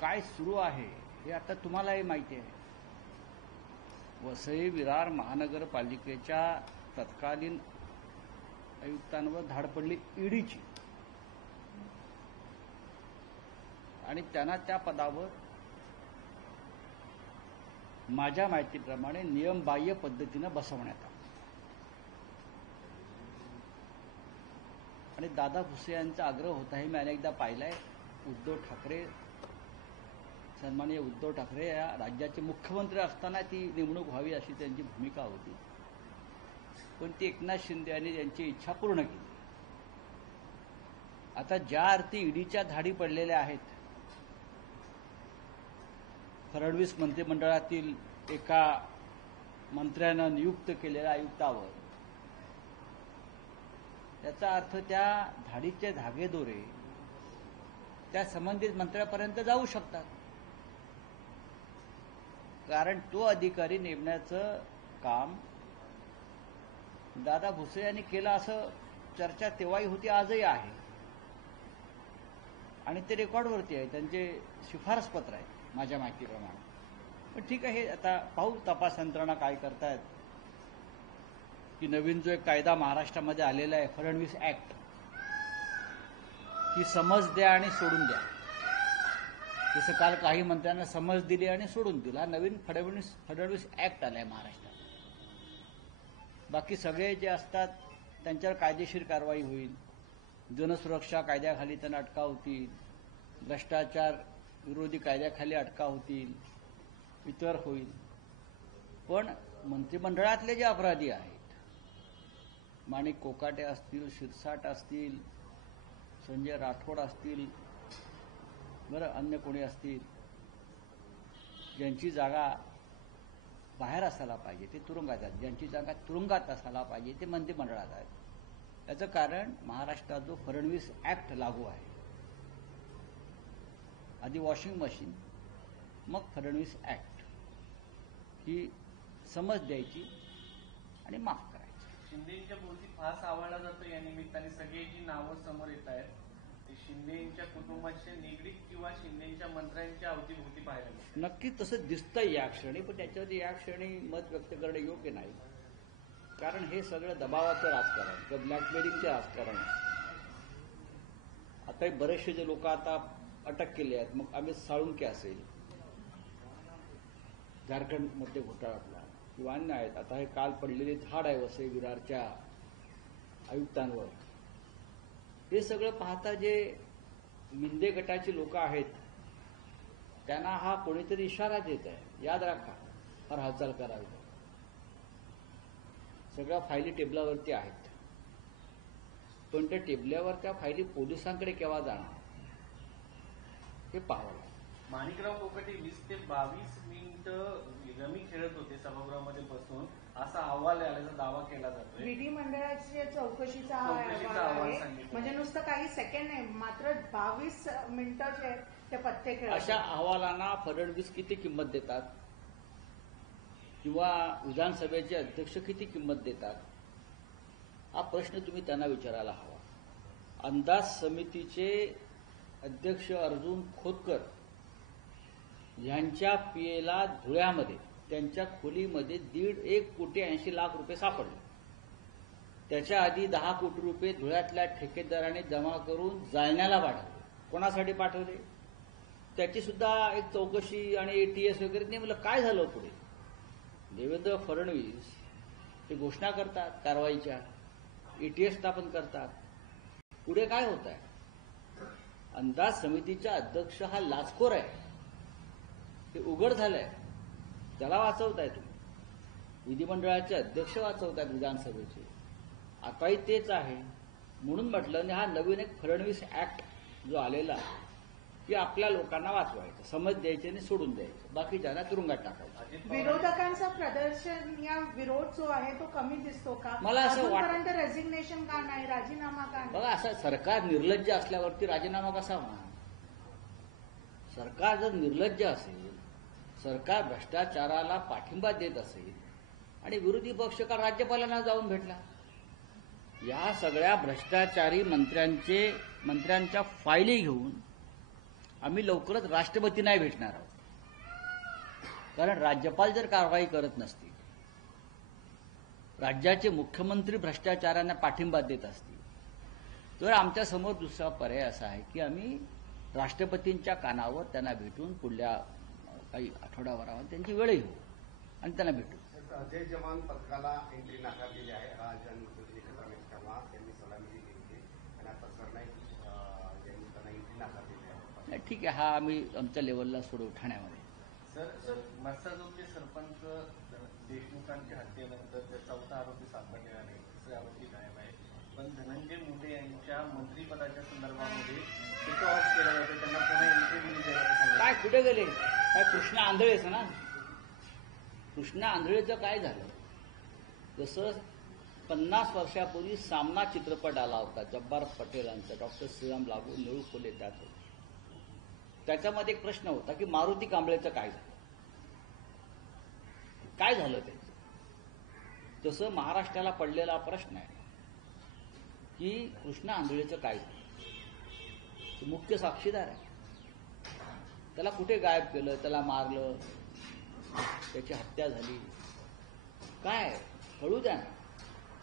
काय सुरू आहे हे आता तुम्हालाही माहिती आहे. वसई विरार महानगरपालिकेच्या तत्कालीन आयुक्तांवर धाड पडली ईडीची आणि त्यांना त्या पदावर माझ्या माहितीप्रमाणे नियमबाह्य पद्धतीनं बसवण्यात आलं. आणि दादा भुसे यांचा आग्रह होता हे मी अनेकदा पाहिलाय. उद्धव ठाकरे, सन्माननीय उद्धव ठाकरे या राज्याचे मुख्यमंत्री असताना ती नेमणूक व्हावी अशी त्यांची भूमिका होती, पण ती एकनाथ शिंदे यांनी त्यांची इच्छा पूर्ण केली. आता ज्या अर्थी ईडीच्या धाडी पडलेल्या आहेत, फडणवीस मंत्रिमंडळातील एका मंत्र्यानं नियुक्त केलेल्या आयुक्तावर, याचा अर्थ त्या धाडीचे धागेदोरे त्या संबंधित मंत्र्यापर्यंत जाऊ शकतात. कारण तो अधिकारी नेमण्याचं काम दादा भुसे यांनी केलं असं चर्चा तेव्हाही होती, आजही आहे. आणि ते रेकॉर्डवरती आहे, त्यांचे शिफारसपत्र आहे माझ्या माहितीप्रमाणे. पण ठीक आहे, आता पाहू तपास यंत्रणा काय करतायत. की नवीन जो एक कायदा महाराष्ट्रामध्ये आलेला आहे, फडणवीस ऍक्ट, की समज द्या आणि सोडून द्या. जसं काल काही मंत्र्यांना समज दिली आणि सोडून दिला, नवीन फडणवीस ऍक्ट आलाय महाराष्ट्रात. बाकी सगळे जे असतात त्यांच्यावर कायदेशीर कारवाई होईल. जनसुरक्षा कायद्याखाली त्यांना अटकाव होतील, भ्रष्टाचार विरोधी कायद्याखाली अटकाव होतील, इतर होईल. पण मंत्रिमंडळातले जे अपराधी आहेत, माणिक कोकाटे असतील, शिरसाट असतील, संजय राठोड असतील, बरं अन्य कोणी असतील, ज्यांची जागा बाहेर असायला पाहिजे ते तुरुंगात आहेत, ज्यांची जागा तुरुंगात असायला पाहिजे ते मंत्रिमंडळात आहेत. याचं कारण महाराष्ट्रात जो फडणवीस ऍक्ट लागू आहे, आधी वॉशिंग मशीन मग फडणवीस ऍक्ट, ही समज द्यायची आणि माफ करायची. शिंदेच्या पुढची फास आवळला जातो. या निमित्ताने सगळी जी नावं समोर येत आहेत ते शिंदेच्या कुटुंबाशी निगडीत किंवा शिंदेच्या मंत्र्यांच्या अवतीभोवती पाहायला मिळतात. नक्की तसं दिसतंय या क्षणी, पण त्याच्यावरती या क्षणी मत व्यक्त करणं योग्य नाही. कारण हे सगळं दबावाचं राजकारण किंवा ब्लॅकमेलिंगचं राजकारण आहे. आता बरेचसे जे लोक आता अटक केले आहेत, मग अमित साळुंके असेल झारखंडमध्ये घोटाळ्यातला, किंवा अन्य आहेत. आता हे काल पडलेली धाड आहे वसई विरारच्या आयुक्तांवर, हे सगळं पाहता जे मिंदे गटाची लोक आहेत त्यांना हा कोणीतरी इशारा देत आहे, याद राखा, फार हालचाल करावी. सगळ्या फायली टेबलावरती आहेत, पण त्या टेबलावर त्या फायली पोलिसांकडे केव्हा जाणार हे पाहावं लागेल. माणिकराव कोकाटे 20 ते 22 मिनिटं रमी खेळत होते सभागृहामध्ये बसून, असा अहवाल आल्याचा दावा केला जातोय. विधिमंडळाची चौकशीचा अहवाल आहे, म्हणजे नुसतं काही सेकंड नाही, मात्र 22 मिनिटं जे ते पत्ते खेळत. अशा अहवालांना फडणवीस किती किंमत देतात किंवा विधानसभेचे अध्यक्ष किती किंमत देतात, हा प्रश्न तुम्ही त्यांना विचारायला हवा. अंदाज समितीचे अध्यक्ष अर्जुन खोतकर यांच्या पीएला धुळ्यामध्ये त्यांच्या खोलीमध्ये 1.5 कोटी 80 लाख रुपये सापडले. त्याच्या आधी 10 कोटी रुपये धुळ्यातल्या ठेकेदाराने जमा करून जालन्याला पाठवले. कोणासाठी पाठवले त्याची सुद्धा एक चौकशी आणि एटीएस वगैरे नेमलं. काय झालं पुढे? देवेंद्र फडणवीस ते घोषणा करतात कारवाईच्या, एटीएस स्थापन करतात. पुढे काय होत आहे? अंदाज समितीचा अध्यक्ष हा लाचखोर आहे, ते उघड झालंय. त्याला वाचवताय तुम्ही, विधिमंडळाचे अध्यक्ष वाचवतात विधानसभेचे. आताही तेच आहे. म्हणून म्हटलं हा नवीन एक फडणवीस ऍक्ट जो आलेला आहे की आपल्या लोकांना वाचवायचं, समज द्यायची आणि सोडून द्यायचं, बाकी ज्यांना तुरुंगात टाकायचं. विरोधकांचं प्रदर्शन या विरोध जो आहे तो कमी दिसतो का? मला असं वाटतं रेझिग्नेशन का नाही, राजीनामा का नाही? बघा, असं सरकार निर्लज्ज असल्यावरती राजीनामा कसा होणार? सरकार जर निर्लज्ज असेल, सरकार भ्रष्टाचाराला पाठिंबा देत असेल आणि विरोधी पक्ष का राज्यपालांना जाऊन भेटला? या सगळ्या भ्रष्टाचारी मंत्र्यांच्या फायली घेऊन आम्ही लवकरच राष्ट्रपती नाही भेटणार आहोत. कारण राज्यपाल जर कारवाई करत नसतील, राज्याचे मुख्यमंत्री भ्रष्टाचारांना पाठिंबा देत असतील, तर आमच्यासमोर दुसरा पर्याय असा आहे की आम्ही राष्ट्रपतींच्या कानावर त्यांना भेटून पुढल्या काही आठवडाभरावर त्यांची वेळ घेऊ आणि त्यांना भेटू. जय जवान पथकाला एंट्री नाकारलेली आहे. आज एकत्र तेव्हा त्यांनी सलामी दिली होती आणि आता सरनाईक यांनी त्यांना एंट्री नाकारलेली आहे. नाही, ठीक आहे, हा आम्ही आमच्या लेवलला सोडू ठाण्यामध्ये. सर मस्साजोगचे सरपंच देशमुखांच्या हत्येनंतर त्या चौथा आरोपी सापडलेला नाही, तिसरे आरोपी गायब आहे. पण धनंजय मुंडे यांच्या मंत्रिपदाच्या संदर्भामध्ये टिकवाट केला जातो, त्यांना पुन्हा एंट्री दिली जाईल. काय कुठे गेले? काय कृष्णा आंधळेचं ना? कृष्णा आंधळेचं काय झालं? जसं 50 वर्षापूर्वी सामना चित्रपट आला होता जब्बार पटेलांचा, डॉक्टर श्रीराम लागू, निळू फुले त्यात होते. त्याच्यामध्ये एक प्रश्न होता की मारुती कांबळेचं काय झालं, काय झालं त्याचं. तसं महाराष्ट्राला पडलेला प्रश्न आहे की कृष्णा आंधळेचं काय झालं. तो मुख्य साक्षीदार आहे. त्याला कुठे गायब केलं, त्याला मारलं, त्याची हत्या झाली, काय कळू द्या ना.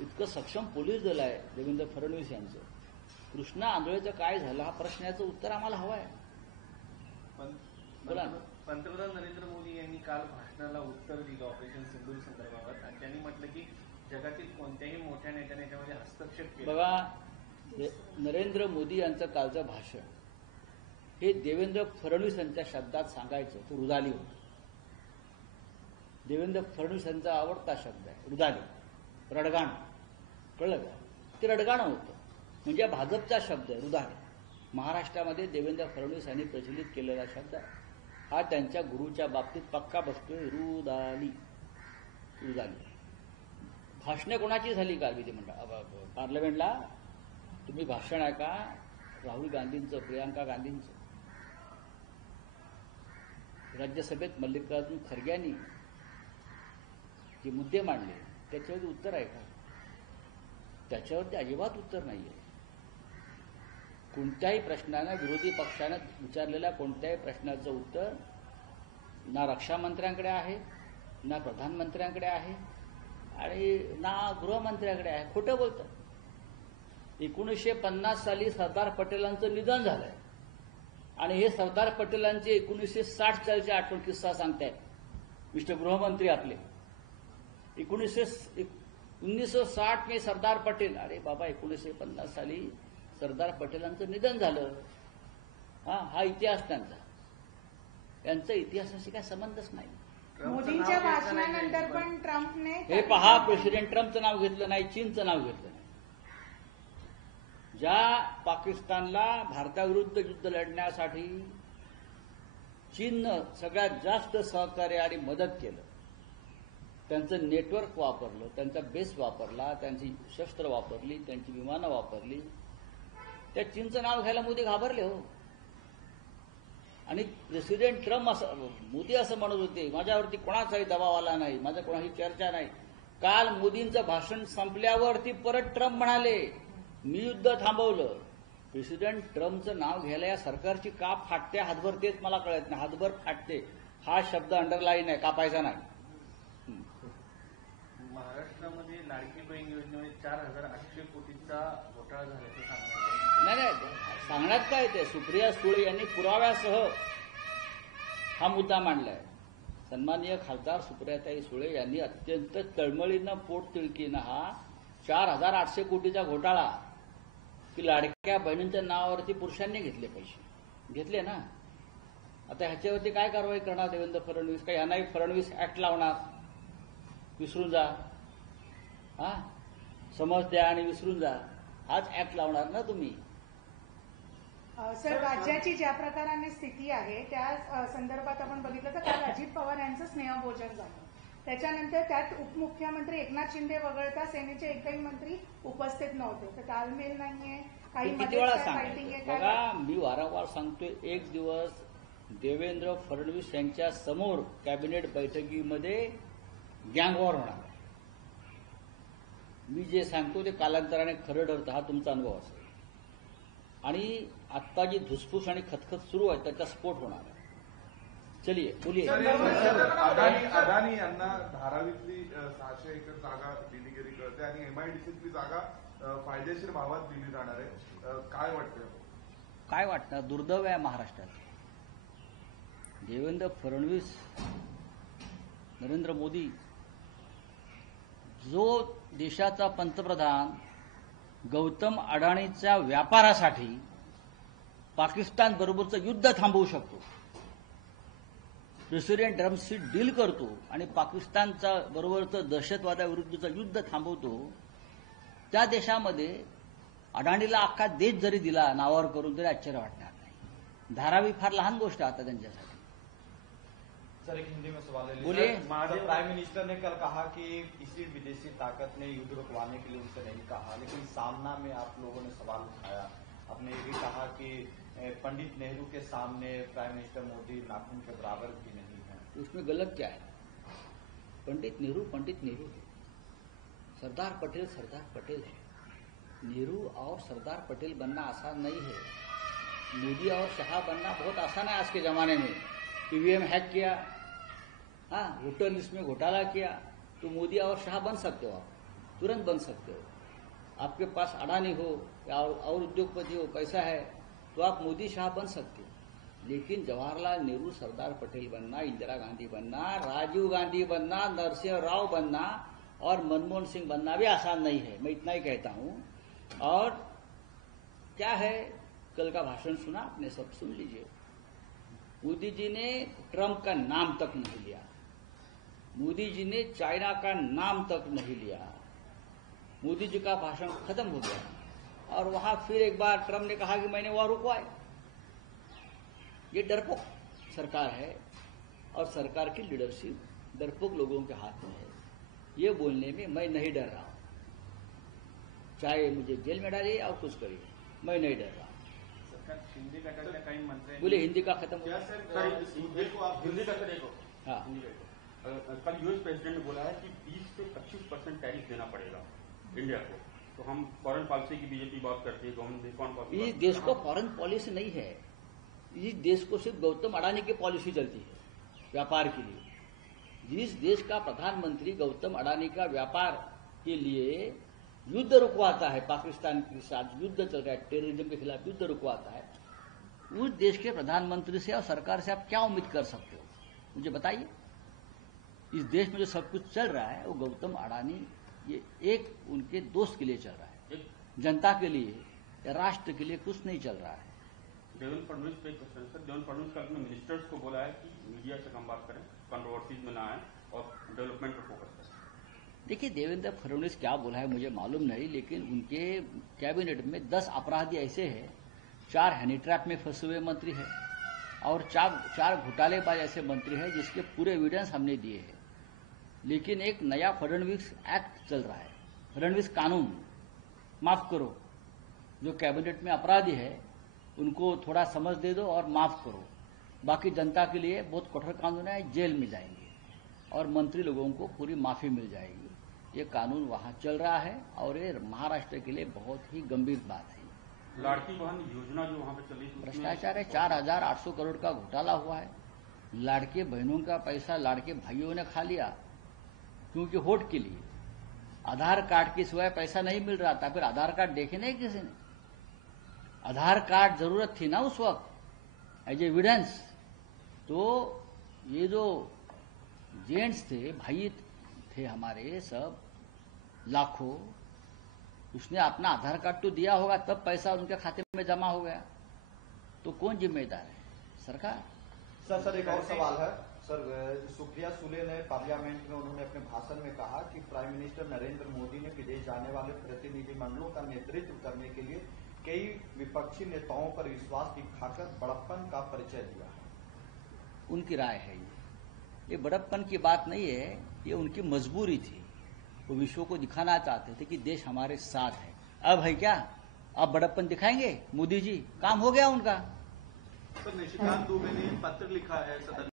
इतकं सक्षम पोलीस दल आहे देवेंद्र फडणवीस यांचं. कृष्णा आंधळेचं काय झालं हा प्रश्नाचं उत्तर आम्हाला हवं आहे. बोला ना. पंतप्रधान नरेंद्र मोदी यांनी काल भाषणाला उत्तर दिलं ऑपरेशन सिंदूर संदर्भात आणि त्यांनी म्हटलं की जगातील कोणत्याही मोठ्या नेत्याने याच्यामध्ये हस्तक्षेप केला. बघा, नरेंद्र मोदी यांचं कालचं भाषण हे देवेंद्र फडणवीस यांच्या शब्दात सांगायचं तो रुदाली होतं. देवेंद्र फडणवीस यांचा आवडता शब्द आहे रुदाली, रडगाण. कळलं का? ते रडगाणं होतं, म्हणजे भाजपचा शब्द आहे रुदाली. महाराष्ट्रामध्ये देवेंद्र फडणवीस यांनी प्रचलित केलेला शब्द हा त्यांच्या गुरुच्या बाबतीत पक्का बसतोय, रुदाली. रुदाली भाषणे कोणाची झाली काल विधिमंडळ पार्लमेंटला? तुम्ही भाषण आहे का राहुल गांधींचं, प्रियांका गांधींचं? राज्यसभेत मल्लिकार्जुन खरग्यांनी जे मुद्दे मांडले त्याच्यावरती उत्तर आहे का? त्याच्यावरती अजिबात उत्तर नाहीये. कोणत्याही प्रश्नानं विरोधी पक्षानं विचारलेल्या कोणत्याही प्रश्नाचं उत्तर ना रक्षामंत्र्यांकडे आहे, ना प्रधानमंत्र्यांकडे आहे आणि ना गृहमंत्र्यांकडे आहे. खोटं बोलतं. 1950 साली सरदार पटेलांचं निधन झालंय आणि हे सरदार पटेलांचे 1960 सालची आठवण किस्सा सांगतायत मिस्टर गृहमंत्री आपले. 1960 में सरदार पटेल. अरे बाबा, 1950 साली सरदार पटेलांचं निधन झालं. हा इतिहास त्यांचा. यांचा इतिहासाशी काय संबंधच नाही. मोदींच्या भाषणानंतर पण ट्रम्पने हे पहा, प्रेसिडेंट ट्रम्पचं नाव घेतलं नाही, चीनचं नाव घेतलं नाही. ज्या पाकिस्तानला भारताविरुद्ध युद्ध लढण्यासाठी चीननं सगळ्यात जास्त सहकार्य आणि मदत केलं, त्यांचं नेटवर्क वापरलं, त्यांचा बेस वापरला, त्यांची शस्त्र वापरली, त्यांची विमानं वापरली, त्या चीनचं नाव घ्यायला मोदी घाबरले हो. आणि प्रेसिडेंट ट्रम्प मोदी असं म्हणत होते माझ्यावरती कोणाचाही दबाव आला नाही, माझ्या कोणाशी चर्चा नाही. काल मोदींचं भाषण संपल्यावरती परत ट्रम्प म्हणाले मी युद्ध थांबवलं. प्रेसिडेंट ट्रम्पचं नाव घ्यायला या सरकारची का फाटते हातभर तेच मला कळत नाही. हातभर फाटते हा शब्द अंडरलाईन आहे, कापायचा नाही. महाराष्ट्रामध्ये लाडकी बहीण योजनेमध्ये 4,800 कोटीचा घोटाळा झाल्याचं सांगण्यात नाही, सांगण्यात काय ते. सुप्रिया सुळे यांनी पुराव्यासह हा मुद्दा मांडलाय. सन्माननीय खासदार सुप्रियाताई सुळे यांनी अत्यंत तळमळीनं पोटतिळकीनं हा 4,800 कोटीचा घोटाळा की लाडक्या बहिणींच्या नावावरती पुरुषांनी घेतले पैसे घेतले ना. आता ह्याच्यावरती काय कारवाई करणार देवेंद्र फडणवीस? काय यांनाही फडणवीस ऍक्ट लावणार? विसरून जा, हा समज द्या आणि विसरून जा, हाच ऍक्ट लावणार ना तुम्ही. सर, राज्याची ज्या प्रकाराने स्थिती आहे त्या संदर्भात आपण बघितलं तर काल अजित पवार यांचं स्नेहभोजन झालं. त्याच्यानंतर त्यात उपमुख्यमंत्री एकनाथ शिंदे वगळता सेनेचे एकही मंत्री उपस्थित नव्हते. तर ताळमेळ नाहीये, काही किती वेळा सांगायचं? बघा, मी वारंवार सांगतोय, एक दिवस देवेंद्र फडणवीस यांच्या समोर कॅबिनेट बैठकीमध्ये गँगवॉर होणार. मी जे सांगतो ते कालांतराने खरं ठरतं, हा तुमचा अनुभव असेल. आणि आत्ता जी धुसफूस आणि खतखत सुरू आहे त्याचा स्फोट होणार आहे. चलिए बोलिए. अदानी यांना धारावीतली 600 एकर जागा दिली गेली कळते आणि MIDCतली जागा फायदेशीर भावात दिली जाणार आहे. काय वाटतं? काय वाटणार? दुर्दैव आहे महाराष्ट्रात. देवेंद्र फडणवीस, नरेंद्र मोदी, जो देशाचा पंतप्रधान गौतम अडाणीच्या व्यापारासाठी पाकिस्तान बरोबरचं युद्ध थांबवू शकतो, प्रेसिडेंट ड्रम्सची डील करतो आणि पाकिस्तानचा बरोबरचं दहशतवादाविरुद्धचं युद्ध थांबवतो, त्या देशामध्ये अडाणीला अख्खा देश जरी दिला नावावर करून तरी आश्चर्य वाटणार नाही. धारावी फार लहान गोष्ट आता त्यांच्यासाठी. सर एक हिंदी में सवाल है. बोलिए. सर, प्राइम मिनिस्टर ने कल कहा कि किसी विदेशी ताकत ने युद्ध रुकवाने के लिए उनसे नहीं कहा, लेकिन सामना में आप लोगों ने सवाल उठाया. आपने ये भी कहा कि पंडित नेहरू के सामने प्राइम मिनिस्टर मोदी नाखून के बराबर भी नहीं है. उसमें गलत क्या है? पंडित नेहरू है, सरदार पटेल है. नेहरू और सरदार पटेल बनना आसान नहीं है. मोदी और शाह बनना बहुत आसान है आज के जमाने में. ईवीएम हैक किया, हाँ, वोटर लिस्ट में घोटाला किया, तो मोदी और शाह बन सकते हो. आप तुरंत बन सकते हो. आपके पास अडानी हो या और उद्योगपति हो, पैसा है, तो आप मोदी शाह बन सकते हो. लेकिन जवाहरलाल नेहरू, सरदार पटेल बनना, इंदिरा गांधी बनना, राजीव गांधी बनना, नरसिंह राव बनना और मनमोहन सिंह बनना भी आसान नहीं है. मैं इतना ही कहता हूं. और क्या है, कल का भाषण सुना आपने, सब सुन लीजिए. मोदी जी ने ट्रंप का नाम तक नहीं लिया. मोदी जी ने चाइना का नाम तक नहीं लिया. मोदी जी का भाषण खत्म हो गया और वहां फिर एक बार ट्रंप ने कहा कि मैंने वहां रुकवाए. ये डरपोक सरकार है और सरकार की लीडरशिप डरपोक लोगों के हाथ में है. ये बोलने में मैं नहीं डर रहा हूं. चाहे मुझे जेल में डालिए और कुछ करिए, मैं नहीं डर रहा. सरकार शिंदे गटातल्या काही मंत्र्यांनी बोले हिंदी का खत्म हो गया. सर इस मुद्दे को आप हिंदी का देखो. हाँ. हिंदी का देखो. कल यूएस प्रेसिडेंट ने बोला है कि 20 से 25% टैरिफ देना पड़ेगा इंडिया को. तो हम फॉरेन पॉलिसी की बीजेपी बात करती है, गवर्नमेंट फॉरेन पॉलिसी. इस देश को फॉरेन पॉलिसी नहीं है. इस देश को सिर्फ गौतम अडानी की पॉलिसी चलती है व्यापार के लिए. जिस देश का प्रधानमंत्री गौतम अडानी का व्यापार के लिए युद्ध रुकवाता है, पाकिस्तान के साथ युद्ध चल रहा है, टेररिज्म के खिलाफ युद्ध रुकवाता है, उस देश के प्रधानमंत्री से और सरकार से आप क्या उम्मीद कर सकते हो? मुझे बताइए. इस देश में जो सब कुछ चल रहा है वो गौतम अडानी, ये एक उनके दोस्त के लिए चल रहा है. जनता के लिए या राष्ट्र के लिए कुछ नहीं चल रहा है. देवेंद्र फडणवीस पे क्वेश्चन सर. देवेंद्र फडणवीस कल अपने मिनिस्टर्स को बोला है कि मीडिया से कम बात करें, कंट्रोवर्सीज में ना आए और डेवलपमेंट पर फोकस करें. देखिए, देवेंद्र फडणवीस क्या बोला है मुझे मालूम नहीं, लेकिन उनके कैबिनेट में 10 अपराधी ऐसे हैं, 4 हनी ट्रैप में फंसे हुए मंत्री हैं और 4 घोटालेबाज ऐसे मंत्री हैं जिसके पूरे एविडेंस हमने दिए हैं. लेकिन एक नया फडणवीस एक्ट चल रहा है, फडणवीस कानून. माफ करो, जो कैबिनेट में अपराधी है उनको थोड़ा समझ दे दो और माफ करो. बाकी जनता के लिए बहुत कठोर कानून है, जेल में जाएंगे और मंत्री लोगों को पूरी माफी मिल जाएगी. ये कानून वहां चल रहा है और ये महाराष्ट्र के लिए बहुत ही गंभीर बात है. लाड़की बहन योजना जो वहां पे चली थी, भ्रष्टाचार है. 4,800 करोड़ का घोटाला हुआ है. लाड़के बहनों का पैसा लाड़के भाइयों ने खा लिया क्योंकि वोट के लिए. आधार कार्ड के सिवाय पैसा नहीं मिल रहा था. फिर आधार कार्ड देखे नहीं किसी ने. आधार कार्ड जरूरत थी ना उस वक्त एज एविडेंस. तो ये जो जेंट्स थे, भाई थे हमारे सब लाखों, उसने अपना आधार कार्ड तो दिया होगा तब पैसा उनके खाते में जमा हो गया. तो कौन जिम्मेदार है? सरकार. सर एक और सवाल है. सर सुप्रिया सुले ने पार्लियामेंट में उन्होंने अपने भाषण में कहा कि प्राइम मिनिस्टर नरेंद्र मोदी ने विदेश जाने वाले प्रतिनिधिमंडलों का नेतृत्व करने के लिए कई विपक्षी नेताओं पर विश्वास दिखाकर बड़प्पन का परिचय दिया है. उनकी राय है. ये बड़प्पन की बात नहीं है, ये उनकी मजबूरी थी. वो विश्व को दिखाना चाहते थे कि देश हमारे साथ है. अब है क्या? अब बड़प्पन दिखाएंगे मोदी जी? काम हो गया उनका. सर निशिकांत दुबे ने पत्र लिखा है सदन